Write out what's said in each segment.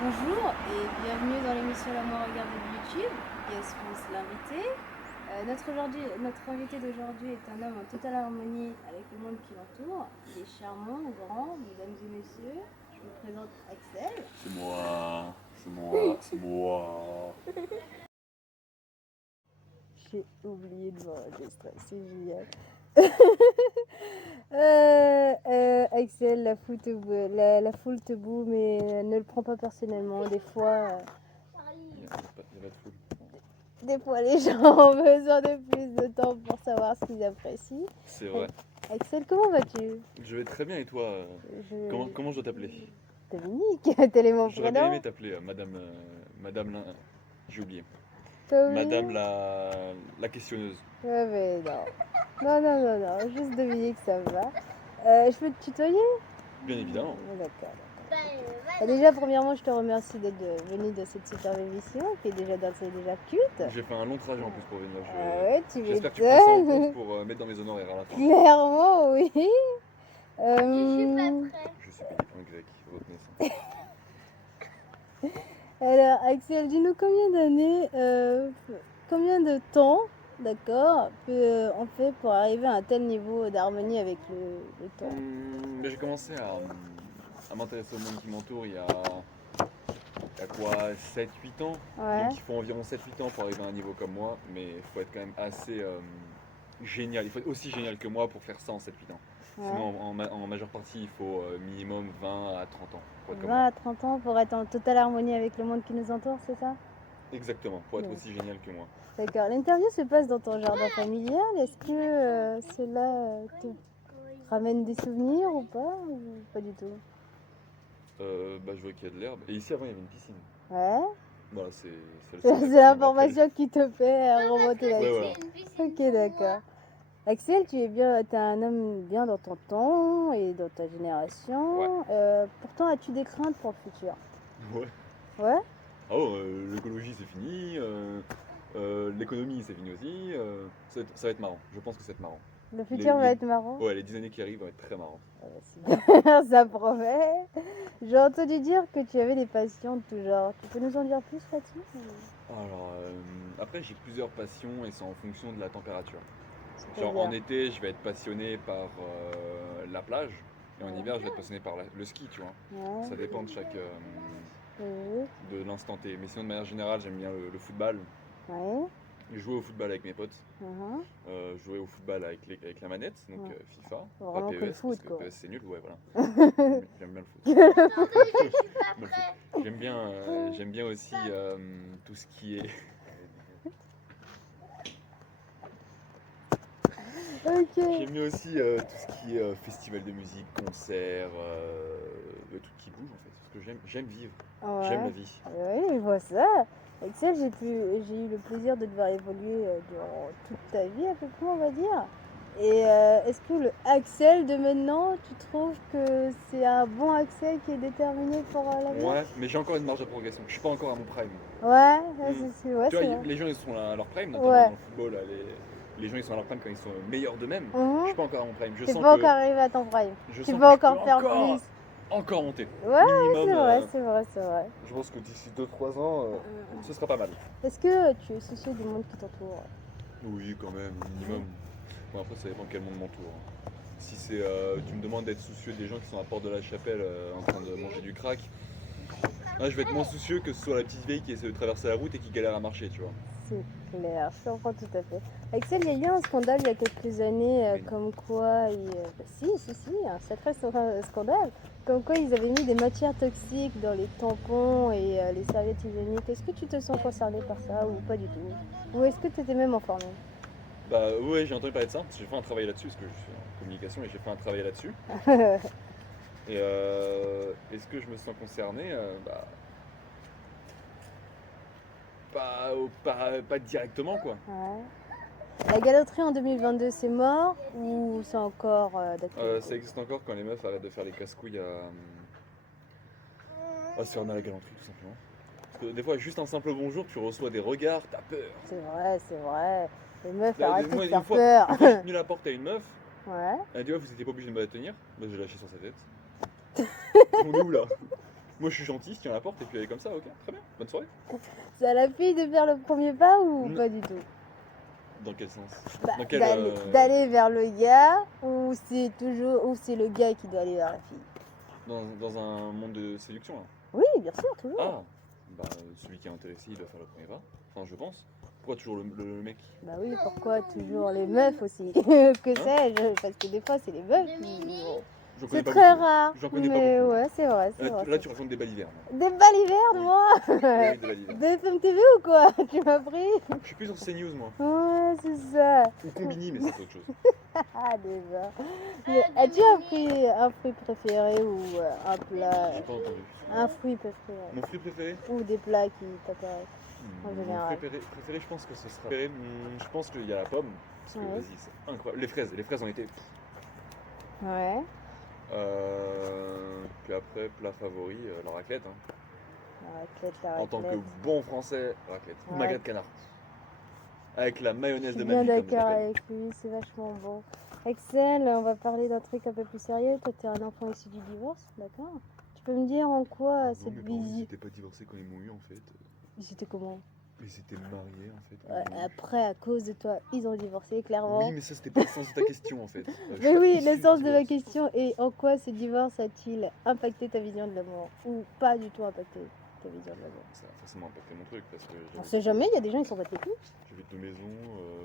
Bonjour et bienvenue dans l'émission L'amour regardé de YouTube. Yes, Miss l'invité. Notre invité d'aujourd'hui est un homme en totale harmonie avec le monde qui l'entoure. Il est charmant, grand, mesdames et messieurs. Je vous présente Axel. C'est moi. J'ai oublié de m'enregistrer, c'est génial. Axel, la foule te boue, mais ne le prends pas personnellement. Il y a pas de foule. Des fois, les gens ont besoin de plus de temps pour savoir ce qu'ils apprécient. C'est vrai. Axel, comment vas-tu? Je vais très bien et toi Comment je dois t'appeler? Dominique, tel est mon J'aurais bien prénom. aimé t'appeler Madame la... J'ai oublié. Toi, oui. Madame la questionneuse. Ouais, mais non. Non, juste Dominique, ça me va. Je peux te tutoyer? Bien évidemment. D'accord. Déjà, premièrement, je te remercie d'être venu de cette superbe émission qui est déjà culte. J'ai fait un long trajet en plus pour venir. Ouais, tu J'espère que tu prends ça en m'étonnes. compte pour mettre dans mes honoraires à la fin. Clairement, oui. Je suis payé en grec, retenez ça. Alors, Axel, dis-nous combien de temps, d'accord, on fait pour arriver à un tel niveau d'harmonie avec le temps? J'ai commencé à m'intéresser au monde qui m'entoure il y a quoi, 7-8 ans. Ouais. Donc il faut environ 7-8 ans pour arriver à un niveau comme moi, mais il faut être quand même assez génial. Il faut être aussi génial que moi pour faire ça en 7-8 ans. Ouais. Sinon en majeure partie il faut minimum 20 à 30 ans pour être comme 20 moi. à 30 ans pour être en totale harmonie avec le monde qui nous entoure, c'est ça? Exactement, pour être Ouais. aussi génial que moi. D'accord. L'interview se passe dans ton jardin familial. Est-ce que cela te ramène des souvenirs ou pas du tout? Je vois qu'il y a de l'herbe. Et ici avant il y avait une piscine. Ouais. Voilà, c'est le C'est seul l'information qui te fait remonter Ouais, là-dessus. voilà. Ok, d'accord. Axel, t'es un homme bien dans ton temps et dans ta génération. Pourtant, as-tu des craintes pour le futur? Ouais. Ouais. Ah oh, l'écologie c'est fini, l'économie c'est fini aussi, ça va être marrant, je pense que ça va être marrant. Le futur va être marrant. Ouais, les 10 années qui arrivent vont être très marrants. Super, ça promet. J'ai entendu dire que tu avais des passions de tout genre. Tu peux nous en dire plus là-dessus? Alors, après j'ai plusieurs passions et c'est en fonction de la température. C'est-à-dire? Genre en été je vais être passionné par la plage et en Ouais. hiver je vais être passionné par le ski, tu vois. Ouais. Ça dépend de Oui. de l'instant T. Mais sinon de manière générale j'aime bien le football. Ouais. Jouer au football avec mes potes. Mhm. Jouer au football avec la manette, donc Ouais. FIFA, Vraiment pas que le PES, foot, parce que quoi. PES c'est nul, ouais voilà. J'aime bien le foot. Attendez, je suis pas prêt. J'aime bien aussi tout ce qui est... Ok. J'aime bien aussi tout ce qui est festival de musique, concert, le truc qui bouge en fait, parce que j'aime vivre, j'aime la vie. Oui, je vois ça. Axel, j'ai eu le plaisir de te voir évoluer durant toute ta vie, à peu près, on va dire. Et est-ce que le Axel de maintenant, tu trouves que c'est un bon Axel qui est déterminé pour l'avenir? Ouais, mais j'ai encore une marge de progression, je suis pas encore à mon prime. Ouais, Tu c'est vois, vrai. les gens ils sont à leur prime, notamment Ouais. dans le football, là, les gens ils sont à leur prime quand ils sont meilleurs d'eux-mêmes. Mhm. Je suis pas encore à mon prime, je T'es sens pas que encore arrivé à ton prime. je Tu sens peux que encore je peux faire plus. encore monter. Ouais, Minimum, c'est vrai. je pense que d'ici 2-3 ans, ce sera pas mal. Est-ce que tu es soucieux du monde qui t'entoure? Oui, quand même, minimum. Bon, après, ça dépend de quel monde m'entoure. Si c'est, tu me demandes d'être soucieux des gens qui sont à Porte de la Chapelle en train de manger du crack, là, je vais être moins soucieux que ce soit la petite vieille qui essaie de traverser la route et qui galère à marcher, tu vois. C'est clair, je comprends tout à fait. Axel, il y a eu un scandale il y a quelques années, Mais non. comme quoi, si, un sacré scandale, comme quoi ils avaient mis des matières toxiques dans les tampons et les serviettes hygiéniques. Est-ce que tu te sens concerné par ça ou pas du tout? Ou est-ce que tu étais même informé? Bah ouais, j'ai entendu parler de ça, parce que j'ai fait un travail là-dessus, parce que je suis en communication et j'ai fait un travail là-dessus. Et est-ce que je me sens concerné pas directement, quoi. Ouais. La galoterie en 2022, c'est mort ou c'est encore d'actualité? Ça existe encore quand les meufs arrêtent de faire les casse-couilles à se faire mal à la galanterie, tout simplement. Parce que des fois, juste un simple bonjour, tu reçois des regards, t'as peur. C'est vrai. Les meufs, Là, arrêtez moi, de faire une fois, peur. j'ai tenu la porte à une meuf, Ouais. elle a dit ouais, vous étiez pas obligé de me la tenir. Bah, j'ai lâché sur sa tête. On est où là? Moi je suis gentil, je tiens la porte et puis elle est comme ça, ok, très bien, bonne soirée. C'est à la fille de faire le premier pas ou Non. pas du tout? Dans quel sens? Bah, Dans quel, d'aller vers le gars ou c'est le gars qui doit aller vers la fille? dans un monde de séduction là. Oui, bien sûr, toujours. Ah, bah celui qui est intéressé, il doit faire le premier pas. Enfin, je pense. Pourquoi toujours le mec? Bah oui, pourquoi toujours les meufs aussi? Que sais-je? Parce que des fois c'est les meufs qui... J'en connais C'est pas très beaucoup. rare. J'en connais pas Mais beaucoup. ouais, c'est vrai, c'est Là, vrai. là, tu racontes des balivernes. Des balivernes, moi? Oui, des balivernes. BFM TV ou quoi? Tu m'as pris? Je suis plus sur CNews moi. Ouais, c'est ça. Ou Combini, mais ça c'est autre chose. Ah, déjà. Mais as-tu un fruit préféré ou un plat? J'ai pas entendu. Un fruit préféré? Mon fruit préféré? Ou des plats qui t'intéressent? En Mon général. préféré, je pense que ce sera. Je pense qu'il y a la pomme. Parce que Ouais. vas-y, c'est incroyable. Les fraises ont été. Ouais. Puis après, plat favori, la raclette. Hein. La raclette, la En tant que raclette. bon français, raclette. Ou Ouais. magret de canard. Avec la mayonnaise Je de suis bien mamie, comme d'accord j'appelle. avec lui, c'est vachement bon. Axel, on va parler d'un truc un peu plus sérieux. Toi, t'es un enfant issu du divorce, d'accord? Tu peux me dire en quoi Non, cette mes parents, ils visite... n'étaient pas divorcés quand ils m'ont eu en fait. C'était comment? Ils s'étaient mariés en fait. quand Ouais, ils m'ont eu. après, à cause de toi, ils ont divorcé, clairement. Oui, mais ça c'était pas le sens de ta question en fait. Je suis Mais pas oui, issu le du sens de ma divorce. question est en quoi ce divorce a-t-il impacté ta vision de l'amour? Ou pas du tout impacté ta vision de l'amour? Ça a forcément impacté mon truc parce que On sait jamais, il y a des gens qui sont battus les couilles. j'avais deux maisons,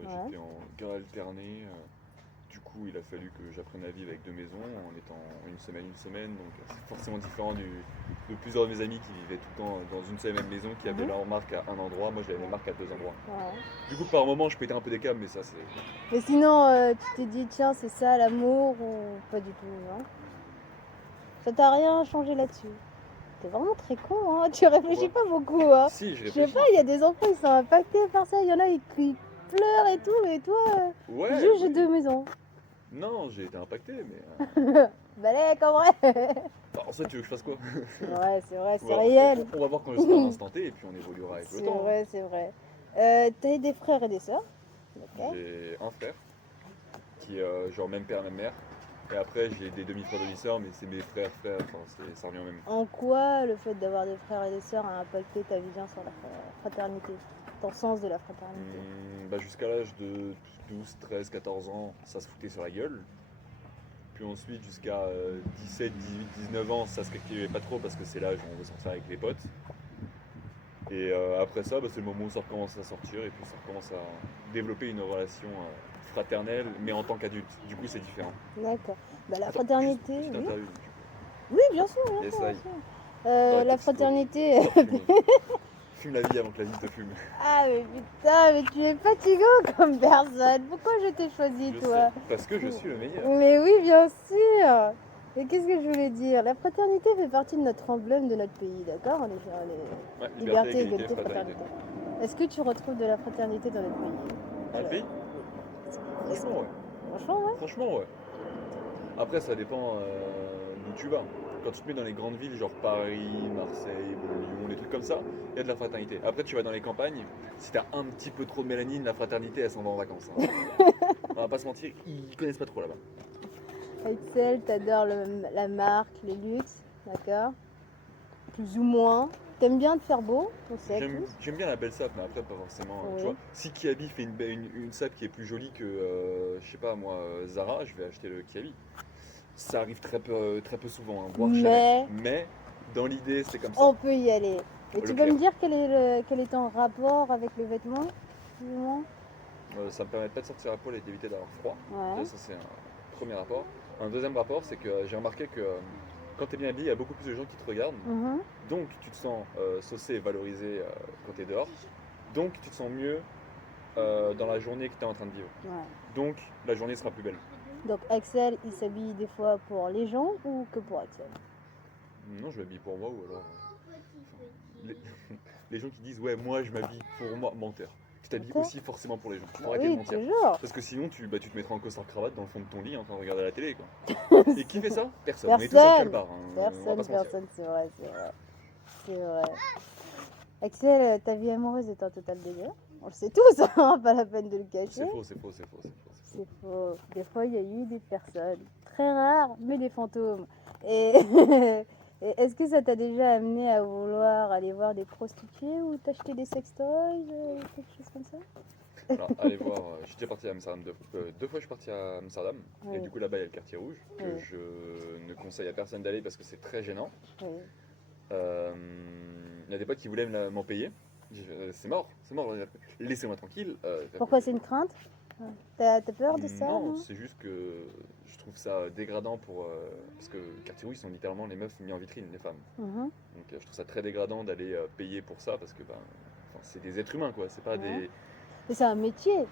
Ouais. j'étais en garde alternée. Du coup, il a fallu que j'apprenne à vivre avec deux maisons en étant une semaine. Donc, c'est forcément différent de plusieurs de mes amis qui vivaient tout le temps dans une seule et même maison, qui avaient Mhm. leur marque à un endroit. Moi, j'avais mes marques à deux endroits. Ouais. Du coup, par moment, je pétais un peu des câbles, mais ça, c'est. Mais sinon, tu t'es dit, tiens, c'est ça l'amour ou pas du tout, non? Ça t'a rien changé là-dessus? T'es vraiment très con, hein? Tu réfléchis pas beaucoup, hein? Si, je Je sais réfléchis. pas, il y a des enfants qui sont impactés par ça. Il y en a qui pleurent et tout, et toi, Ouais. juge oui. deux maisons. Non, j'ai été impacté, mais. Balèque en vrai! En fait, tu veux que je fasse quoi? C'est vrai, c'est On va- réel. On va voir quand je serai à l'instant T et puis on évoluera avec le C'est temps. vrai, c'est vrai. T'as des frères et des sœurs? Ok. J'ai un frère qui est genre même père, même mère. Et après, j'ai des demi-frères, demi-sœurs, mais c'est mes frères, enfin, ça revient au même. En quoi le fait d'avoir des frères et des sœurs a impacté ta vision sur la fraternité? Ton sens de la fraternité? Bah, jusqu'à l'âge de 12, 13, 14 ans, ça se foutait sur la gueule. Puis ensuite, jusqu'à 17, 18, 19 ans, ça se calculait pas trop parce que c'est l'âge où on veut sortir avec les potes. Et après ça, bah, c'est le moment où ça recommence à sortir et puis ça recommence à développer une relation fraternelle, mais en tant qu'adulte. Du coup, c'est différent. D'accord. Bah, la Attends, fraternité, juste une petite oui. interview, Oui, bien sûr, bien Yes, sûr, bien I. sûr. Ouais, La petite fraternité. Fume. Fume la vie avant que la vie te fume. Ah, mais putain, mais tu es fatigant comme personne. Pourquoi je t'ai choisi, Je toi? sais, parce que je suis le meilleur. Mais oui, bien sûr. Et qu'est-ce que je voulais dire? La fraternité fait partie de notre emblème de notre pays, d'accord? On est Ouais, liberté, égalité, fraternité. fraternité. Est-ce que tu retrouves de la fraternité dans notre pays? Un pays? Franchement, ouais. Franchement, ouais. Franchement, ouais. Après, ça dépend d'où tu vas. Quand tu te mets dans les grandes villes, genre Paris, Marseille, Lyon, des trucs comme ça, il y a de la fraternité. Après, tu vas dans les campagnes, si t'as un petit peu trop de mélanine, la fraternité, elle s'en va en vacances. Hein. On va pas se mentir, ils connaissent pas trop là-bas. Axel, t'adores la marque, le luxe, d'accord? Plus ou moins. T'aimes bien te faire beau, on sait tous. J'aime bien la belle sape, mais après, pas forcément. Oui. Tu vois, si Kiabi fait une sape qui est plus jolie que, je sais pas moi, Zara, je vais acheter le Kiabi. Ça arrive très peu souvent, hein, voire jamais. Mais dans l'idée, c'est comme ça. On peut y aller. Et tu peux Leclerc. me dire quel est ton rapport avec le vêtement, plus ou moins? Ça me permet pas de sortir à poil et d'éviter d'avoir froid. Ouais. Déjà, ça, c'est un premier rapport. Un deuxième rapport, c'est que j'ai remarqué que quand tu es bien habillé, il y a beaucoup plus de gens qui te regardent. Mhm. Donc, tu te sens saucé et valorisé quand tu es dehors. Donc, tu te sens mieux dans la journée que tu es en train de vivre. Ouais. Donc, la journée sera plus belle. Donc Axel, il s'habille des fois pour les gens ou que pour Axel? Non, je m'habille pour moi ou alors. Les, les gens qui disent ouais, moi je m'habille pour moi, menteur. Tu t'habilles Menteur. aussi forcément pour les gens. Faut arrêter de Oui, mentir. toujours. Parce que sinon, tu te mettras en costard cravate dans le fond de ton lit en train de regarder la télé. Quoi. Et qui fait ça? Personne. On est tous en Personne. calbar. Hein. On va pas se mentir. Personne, c'est vrai, c'est vrai. C'est vrai. Axel, ta vie amoureuse est un total délire. On le sait tous, hein, pas la peine de le cacher. C'est faux, c'est faux, c'est faux, c'est faux. C'est faux. Des fois, il y a eu des personnes très rares, mais des fantômes. Et, Et est-ce que ça t'a déjà amené à vouloir aller voir des prostituées ou t'acheter des sextoys, quelque chose comme ça? Alors, allez voir, j'étais parti à Amsterdam deux fois, je suis parti à Amsterdam. Oui. Et du coup, là-bas, il y a le quartier rouge, que Oui. je ne conseille à personne d'aller parce que c'est très gênant. Oui. Il y a des potes qui voulaient m'en payer. J'ai fait, c'est mort, laissez-moi tranquille. Pourquoi c'est une crainte? T'as peur de ça? Non, Non, c'est juste que je trouve ça dégradant pour. Parce que quartier rouge, ils sont littéralement les meufs mis en vitrine, les femmes. Mhm. Donc je trouve ça très dégradant d'aller payer pour ça parce que c'est des êtres humains quoi, c'est pas Ouais. des. Mais c'est un métier.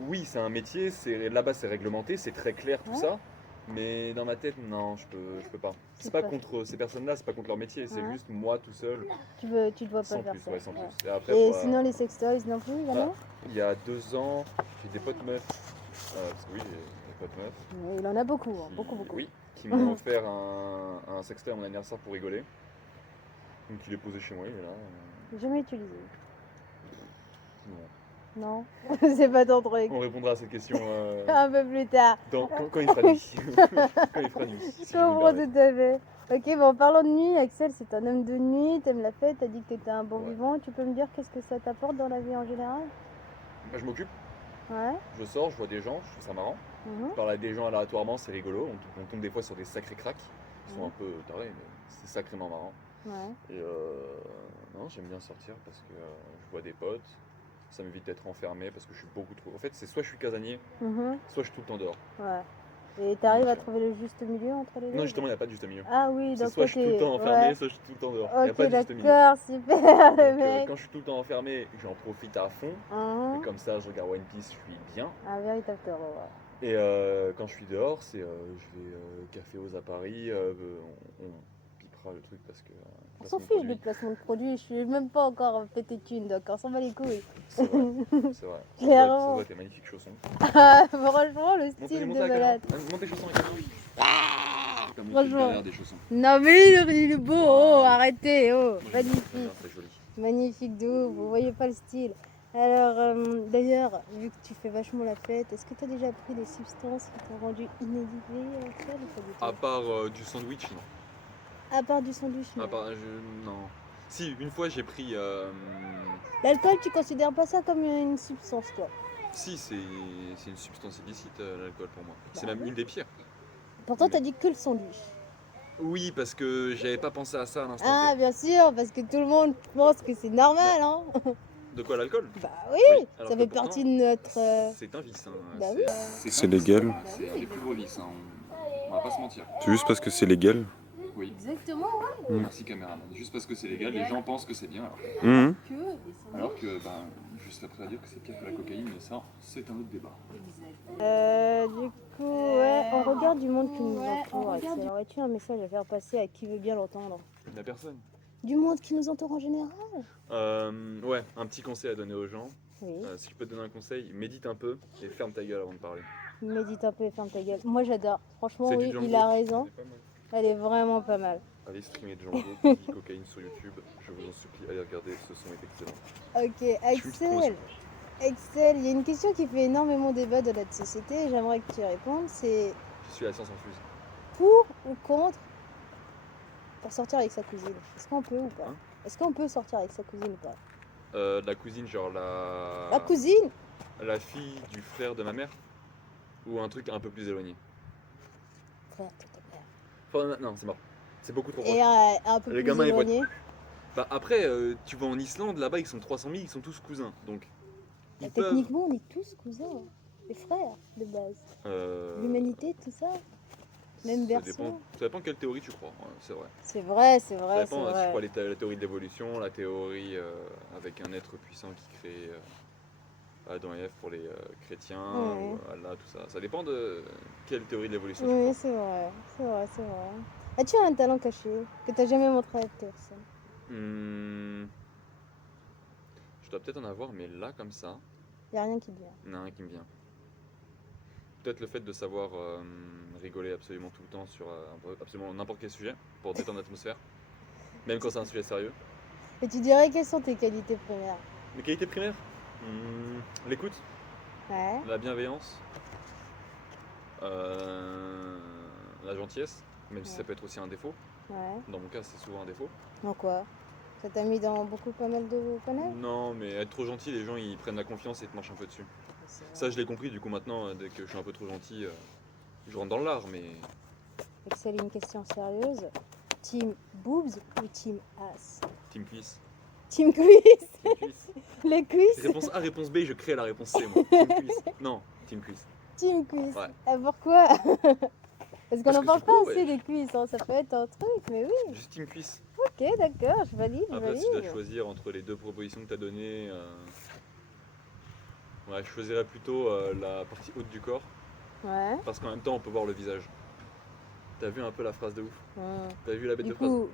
Oui, c'est un métier, là-bas c'est réglementé, c'est très clair tout Ouais. ça. Mais dans ma tête, non, je peux pas. C'est pas contre ces personnes-là, c'est pas contre leur métier, c'est Ouais. juste moi tout seul, Tu te vois pas sans faire plus, ça. ouais, sans Ouais. plus. Et après, Et pour, sinon, les sextoys non plus, jamais? il y a 2 ans, j'ai des potes meufs, parce que oui, j'ai des potes meufs. Mais il en a beaucoup, hein, qui- beaucoup, beaucoup. Oui, qui m'ont offert un sextoy à mon anniversaire pour rigoler. Donc il est posé chez moi, il est là. Jamais utilisé. Non. Non, c'est pas ton truc. On répondra à cette question Un peu plus tard. quand il fera nuit. Quand il fera nuit. Je si je me comprends permets. tout à fait. Ok, bon, en parlant de nuit, Axel, c'est un homme de nuit, t'aimes la fête, t'as dit que t'étais un bon Ouais. vivant. Tu peux me dire qu'est-ce que ça t'apporte dans la vie en général? Moi, je m'occupe, Ouais. je sors, je vois des gens, je trouve ça marrant. Mhm. Je parle à des gens aléatoirement, c'est rigolo. On tombe des fois sur des sacrés cracks. Ils sont Mhm. un peu tarés, mais c'est sacrément marrant. Ouais. Et non, j'aime bien sortir parce que je vois des potes. Ça m'évite d'être enfermé parce que je suis beaucoup trop. En fait, c'est soit je suis casanier, Mhm. soit je suis tout le temps dehors. Ouais. Et t'arrives à trouver le juste milieu entre les deux? Non, justement, il n'y a pas de juste milieu. Ah oui, C'est donc soit toi je suis tout le temps t'es... enfermé, Ouais. soit je suis tout le temps dehors. Il n'y a Ok, pas de juste milieu. d'accord, super, le Donc, mec. quand je suis tout le temps enfermé, j'en profite à fond. Mhm. Et comme ça, je regarde One Piece, je suis bien. Un véritable taureau, ouais. Et quand je suis dehors, je vais Café aux à Paris, on pipera le truc parce que. On s'en placement de fiche du produit. placement de produit, je suis même pas encore pété de thunes, donc on s'en bat les couilles. C'est vrai, c'est vrai. Clairement. Ça voit tes magnifiques chaussons. Ah, franchement, le style Montez de la malade. caméra. Monte tes chaussons avec la caméra. Comme le Franchement. derrière des chaussons. Non mais il est beau, oh, arrêtez, oh, Moi, j'aime bien, magnifique, c'est joli. magnifique de ouf, vous voyez pas le style. Alors, d'ailleurs, vu que tu fais vachement la fête, est-ce que tu as déjà pris des substances qui t'ont rendu inédité, Axel, ou pas du tout? À part du sandwich, non. À part du sandwich, non. À part, non. Si, une fois j'ai pris. L'alcool, tu considères pas ça comme une substance, toi? Si, c'est une substance illicite, l'alcool pour moi. C'est Bah même oui. une des pires. Pourtant, t'as dit que le sandwich. Oui, parce que j'avais pas pensé à ça à l'instant Ah, T. bien sûr, parce que tout le monde pense que c'est normal, hein. De quoi, l'alcool? Bah oui, alors ça que fait pourtant, partie de notre... C'est un vice. Hein. Bah C'est légal. C'est un des plus gros vices, hein. On va pas se mentir. C'est juste parce que c'est légal. Oui. Exactement, ouais. Merci caméraman. Juste parce que c'est légal, les gens pensent que c'est bien. Mhm. Que des sandwichs. Alors que, juste après à dire que c'est pire que la cocaïne, mais ça, c'est un autre débat. Du coup, ouais, on regarde du monde qui nous Ouais, on entoure. regarde Axel. Aurais-tu un message à faire passer à qui veut bien l'entendre? La personne. Du monde qui nous entoure en général? Ouais, un petit conseil à donner aux gens. Oui, Si je peux te donner un conseil, médite un peu et ferme ta gueule avant de parler. médite un peu et ferme ta gueule. Moi j'adore. Franchement, C'est du oui, Django. il a raison. C'est pas mal. Elle est vraiment pas mal. Allez streamer Django, qui dit cocaïne sur YouTube. Je vous en supplie, allez regarder, ce son est excellent. Ok, Je suis une petite Axel. promotion. Axel, il y a une question qui fait énormément débat dans notre société et j'aimerais que tu y répondes. C'est Je suis la science infuse. pour ou contre pour sortir avec sa cousine? Est-ce qu'on peut ou pas? Hein? Est-ce qu'on peut sortir avec sa cousine ou pas? La cousine, genre La cousine? la fille du frère de ma mère. Ou un truc un peu plus éloigné. Frère de ta mère. Enfin, non, c'est mort. C'est beaucoup trop proche. Et un peu Les plus gamins, ils voient- éloigné. Bah après, tu vas en Islande, là-bas ils sont 300 000, ils sont tous cousins. Donc, ils peuvent... Techniquement, on est tous cousins. Les frères, de base. L'humanité, tout ça. Même ça berceau. dépend quelle théorie tu crois, ouais, c'est vrai. C'est vrai, c'est Ça vrai, c'est dépend, si tu crois vrai. la théorie de l'évolution, la théorie avec un être puissant qui crée Adam et Ève pour les chrétiens, Ouais. ou Allah, tout ça. Ça dépend de quelle théorie de l'évolution Oui, tu c'est vrai, c'est vrai, c'est vrai. As-tu un talent caché que t'as jamais montré à personne? crois. Je dois peut-être en avoir, mais là, comme ça, Y a rien qui te vient. il y en a un qui me vient. Peut-être le fait de savoir rigoler absolument tout le temps sur absolument n'importe quel sujet pour détendre l'atmosphère, même quand c'est un sujet sérieux. Et tu dirais quelles sont tes qualités premières? Les qualités primaires, l'écoute, Ouais. la bienveillance, la gentillesse, même si ça peut être aussi un défaut. Ouais. Dans mon cas, c'est souvent un défaut. En quoi? Ça t'a mis dans pas mal de panels? Non, mais être trop gentil, les gens ils prennent la confiance et te marchent un peu dessus. Ça, je l'ai compris, du coup, maintenant, dès que je suis un peu trop gentil, je rentre dans l'art, mais. Excel, une question sérieuse. Team boobs ou team ass? Team cuisse. Team cuisse. Team cuisse. Les cuisses. Réponse A, réponse B, je crée la réponse C, moi. Team cuisse. Non, team cuisse. Team cuisse. Ouais. Ah, pourquoi? Parce qu'on Parce n'en que parle du pas coup, assez ouais, des cuisses, hein. Ça peut être un truc, mais oui. Juste team cuisse. Ok, d'accord, je valide, je Après, si tu valide. dois choisir entre les deux propositions que tu as données, ouais, je choisirais plutôt la partie haute du corps, Ouais. parce qu'en même temps, on peut voir le visage. T'as vu un peu la phrase de ouf? Hmm. T'as vu la bête Du de phrase? coup,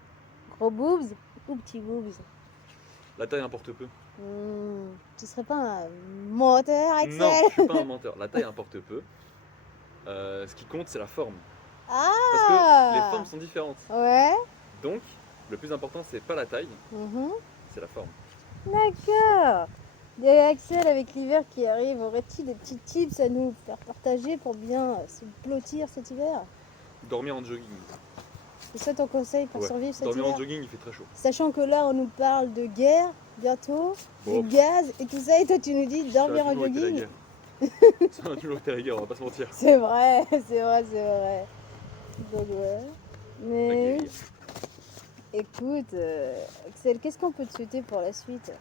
gros boobs ou petits boobs? La taille importe peu. Tu serais pas un menteur, Axel? Non, je suis pas un menteur. La taille importe peu. Ce qui compte, c'est la forme. Parce que les Ah! formes sont différentes. Ouais. Donc, le plus important, c'est pas la taille, Mhm. c'est la forme. D'accord. Et Axel, avec l'hiver qui arrive, aurais-tu des petits tips à nous faire partager pour bien se blottir cet hiver? Dormir en jogging. C'est ça ton conseil pour Ouais. survivre cet Dormir hiver? en jogging, il fait très chaud. Sachant que là, on nous parle de guerre bientôt, Bon, de gaz et tout ça, et toi tu nous dis dormir ça a en toujours été la jogging? guerre. Ça a toujours été la guerre, on va pas se mentir. C'est vrai, c'est vrai, c'est vrai. Donc ouais. La Mais guérilla. écoute, Axel, qu'est-ce qu'on peut te souhaiter pour la suite?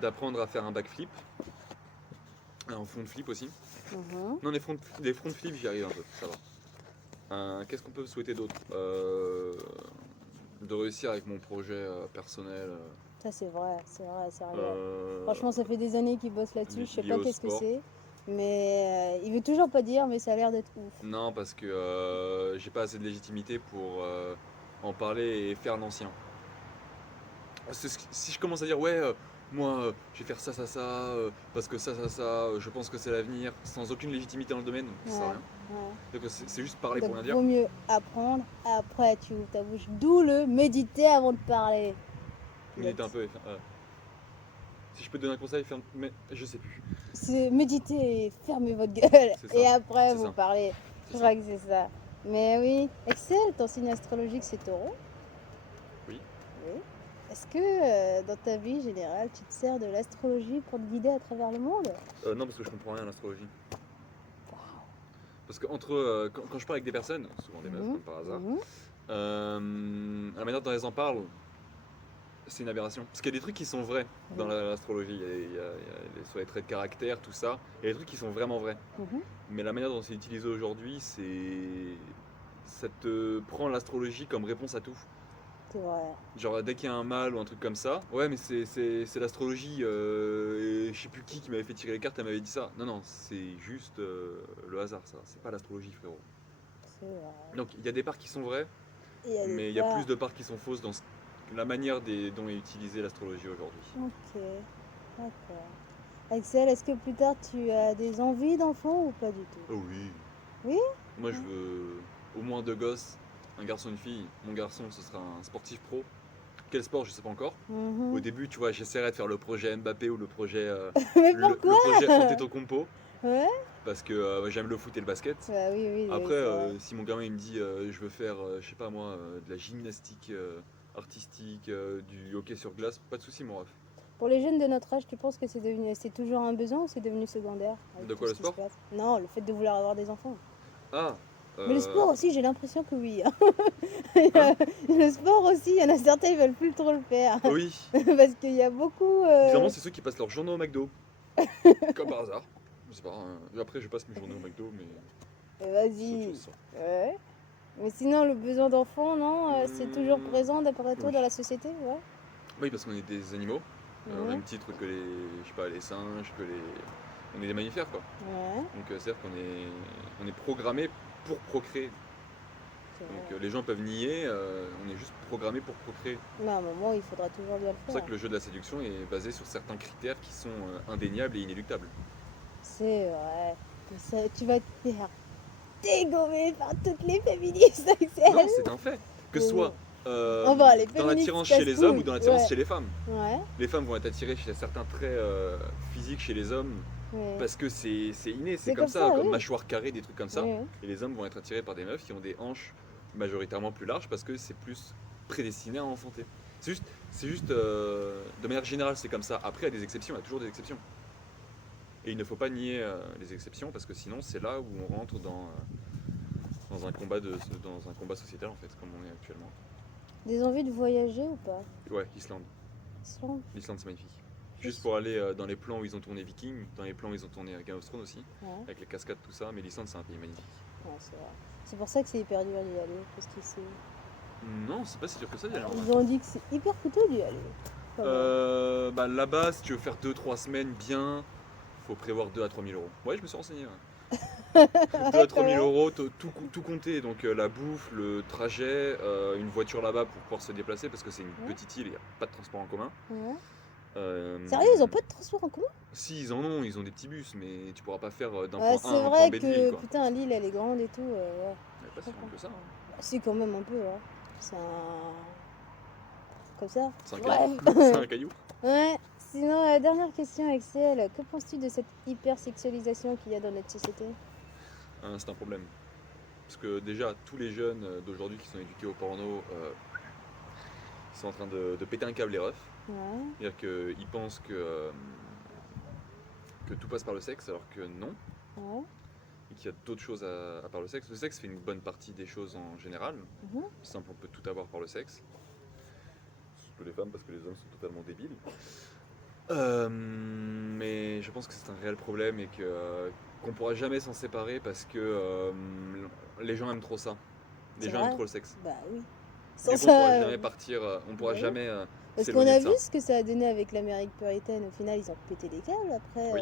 D'apprendre à faire un backflip. Un front flip aussi. Mhm. Non, des front flips, j'y arrive un peu, ça va. Qu'est-ce qu'on peut souhaiter d'autre? De réussir avec mon projet personnel. Ça c'est vrai, c'est vrai. euh, Franchement, ça fait des années qu'il bosse là-dessus, je sais lié pas au qu'est-ce que sport. c'est. Mais il veut toujours pas dire, mais ça a l'air d'être ouf. Non, parce que j'ai pas assez de légitimité pour en parler et faire l'ancien. Si je commence à dire, ouais, moi, je vais faire ça, parce que ça, je pense que c'est l'avenir, sans aucune légitimité dans le domaine, ça sert à rien. Ouais. Donc c'est juste parler Donc pour rien dire. vaut mieux apprendre, après tu ouvres ta bouche. D'où le méditer avant de parler. Méditer un peu et faire. Si je peux te donner un conseil, mais je sais plus. C'est méditer et fermez votre gueule. C'est ça, Et après c'est vous ça. parlez. Je C'est crois ça. que c'est ça. Mais oui, Excel, ton signe astrologique c'est Taureau. Oui. Oui. Est-ce que dans ta vie générale, tu te sers de l'astrologie pour te guider à travers le monde? Non, parce que je comprends rien à l'astrologie. Parce que quand je parle avec des personnes, souvent des meufs Mhm. comme par hasard, Mhm. la manière dont elles en parlent, c'est une aberration. Parce qu'il y a des trucs qui sont vrais dans l'astrologie. Il y a sur les traits de caractère, tout ça. Il y a des trucs qui sont vraiment vrais. Mhm. Mais la manière dont c'est utilisé aujourd'hui, ça te prend l'astrologie comme réponse à tout. C'est vrai. Genre dès qu'il y a un mal ou un truc comme ça, ouais mais c'est l'astrologie, et je sais plus qui m'avait fait tirer les cartes, elle m'avait dit ça. Non, c'est juste le hasard ça, c'est pas l'astrologie frérot. C'est vrai. Donc il y a des parts qui sont vraies, Et il y a des mais il y a parts- plus de parts qui sont fausses dans la manière dont est utilisée l'astrologie aujourd'hui. Ok, d'accord. Axel, est-ce que plus tard tu as des envies d'enfant ou pas du tout? Oh oui. Oui. Moi je veux au moins 2 gosses, un garçon et une fille. Mon garçon ce sera un sportif pro. Quel sport je sais pas encore. Mhm. Au début tu vois j'essaierai de faire le projet Mbappé ou le projet Mais le pourquoi? projet Antetokounmpo Ouais. parce que j'aime le foot et le basket. Bah oui, oui. Après, c'est vrai. si mon gamin il me dit je veux faire, je sais pas moi, de la gymnastique artistique, du hockey sur glace, pas de souci mon ref. Pour les jeunes de notre âge, tu penses que c'est toujours un besoin ou c'est devenu secondaire avec De tout quoi, ce le qui se sport? passe? Non, le fait de vouloir avoir des enfants. Ah Mais le sport aussi, j'ai l'impression que oui. Hein Le sport aussi, il y en a certains, ils veulent plus trop le faire. oui, Parce qu'il y a beaucoup. bizarrement c'est ceux qui passent leurs journées au McDo. Comme par hasard. Je sais pas, après je passe mes journées au McDo, mais c'est autre Vas-y. chose, ça. Ouais. Mais sinon, le besoin d'enfant, non, c'est toujours présent d'après toi Oui. dans la société, ouais. Oui, parce qu'on est des animaux, au Ouais. même titre que les, je sais pas, les singes, on est des mammifères quoi. Ouais, Donc c'est-à-dire on est programmé pour procréer. c'est Donc vrai. les gens peuvent nier, on est juste programmé pour procréer. Mais à un moment, il faudra toujours bien le C'est pour ça faire. que le jeu de la séduction est basé sur certains critères qui sont indéniables et inéluctables. C'est vrai. Mais ça, tu vas te faire dégommer par toutes les féministes, Axel. Non, c'est un fait. Que ce Oui, soit Enfin, les dans féministes l'attirance chez les casse-couilles, hommes ou dans l'attirance ouais. chez les femmes. Ouais. Les femmes vont être attirées chez certains traits physiques chez les hommes Mais... Parce que c'est inné, c'est C'est comme comme ça, ça, comme oui. mâchoire carrée, des trucs comme ça. Oui, oui. Et les hommes vont être attirés par des meufs qui ont des hanches majoritairement plus larges parce que c'est plus prédestiné à enfanter. C'est juste de manière générale, c'est comme ça. Après, il y a des exceptions, il y a toujours des exceptions. Et il ne faut pas nier les exceptions parce que sinon, c'est là où on rentre dans un combat sociétal en fait, comme on est actuellement. Des envies de voyager ou pas? Ouais, Islande. Islande. L'Islande, c'est magnifique. Juste pour aller dans les plans où ils ont tourné Viking, dans les plans où ils ont tourné Game of Thrones aussi, Ouais, avec les cascades, tout ça. Mais l'Islande, c'est un pays magnifique. ouais, c'est vrai. C'est pour ça que c'est hyper dur d'y aller. Parce que c'est... Non, c'est pas si dur que ça d'y aller en vrai. Ils ont dit que c'est hyper coûteux d'y aller. Quand même. Bah, là-bas, si tu veux faire 2-3 semaines bien, faut prévoir 2 à 3 000 euros. Ouais, je me suis renseigné. Ouais. 2 à 3 000 euros, tout compter. Donc la bouffe, le trajet, une voiture là-bas pour pouvoir se déplacer parce que c'est une Ouais. petite île, il n'y a pas de transport en commun. Ouais. Euh, Sérieux, ils ont pas de transport en commun? Si, ils en ont, ils ont des petits bus, mais tu pourras pas faire d'un Ouais, point A c'est à un vrai point B de l'île. que Quoi. putain, l'île elle est grande et tout. Ouais. Il n'y a pas si grand que ça. Hein. Bah, si, quand même un peu. Ouais. C'est un. Comme ça. C'est un Bref. caillou. C'est un caillou. Ouais. Sinon, la dernière question, Axel. Que penses-tu de cette hypersexualisation qu'il y a dans notre société? Hein, c'est un problème. Parce que déjà, tous les jeunes d'aujourd'hui qui sont éduqués au porno, ils sont en train de péter un câble les refs. Ouais. C'est-à-dire qu'ils pensent que tout passe par le sexe, alors que non. Ouais. Et qu'il y a d'autres choses à part le sexe. Le sexe fait une bonne partie des choses en général. Mhm. C'est simple, on peut tout avoir par le sexe. Surtout les femmes, parce que les hommes sont totalement débiles. Mais je pense que c'est un réel problème et qu'on pourra jamais s'en séparer parce que les gens aiment trop ça. Les C'est gens vrai. aiment trop le sexe. Bah oui. Du Sans coup, on ça. pourra jamais partir, on pourra oui. jamais Parce qu'on s'éloigner a de vu ça. ce que ça a donné avec l'Amérique puritaine. Au final, ils ont pété les câbles après. Oui.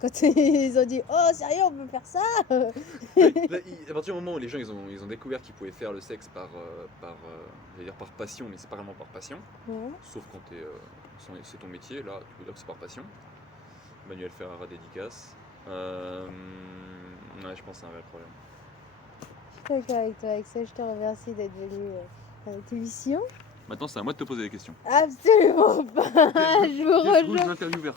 Quand ils ont dit oh sérieux, on peut faire ça. Oui, là, à partir du moment où les gens ils ont découvert qu'ils pouvaient faire le sexe j'allais dire par passion, mais c'est pas vraiment par passion. Ouais. Sauf quand c'est ton métier, là tu peux dire que c'est par passion. Manuel Ferrara dédicace. Ouais, je pense que c'est un vrai problème. Je suis d'accord avec toi, Axel. Je te remercie d'être venu à notre émission. Maintenant c'est à moi de te poser des questions. Absolument pas. Je vous rejoins. L'interview vers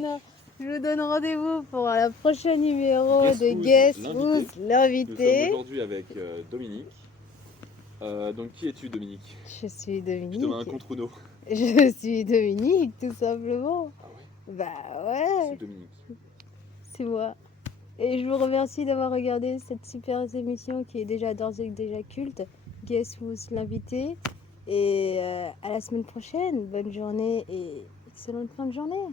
Non. Je vous donne rendez-vous pour le prochain numéro de Guess Who's Nous l'invité. sommes aujourd'hui avec Dominique. Donc qui es-tu Dominique? Je suis Je te mets un Dominique. contre Uno. Je suis Dominique, tout simplement. Ah ouais? Bah ouais, C'est Dominique. c'est moi. Et je vous remercie d'avoir regardé cette super émission qui est déjà d'ores et déjà culte. Guess Who's l'invité. Et à la semaine prochaine. Bonne journée et excellente fin de journée.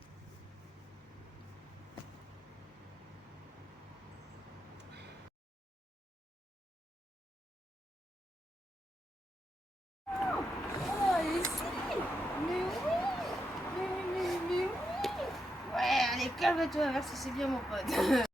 Mais oui. Ouais, allez, calme-toi, merci, c'est bien mon pote.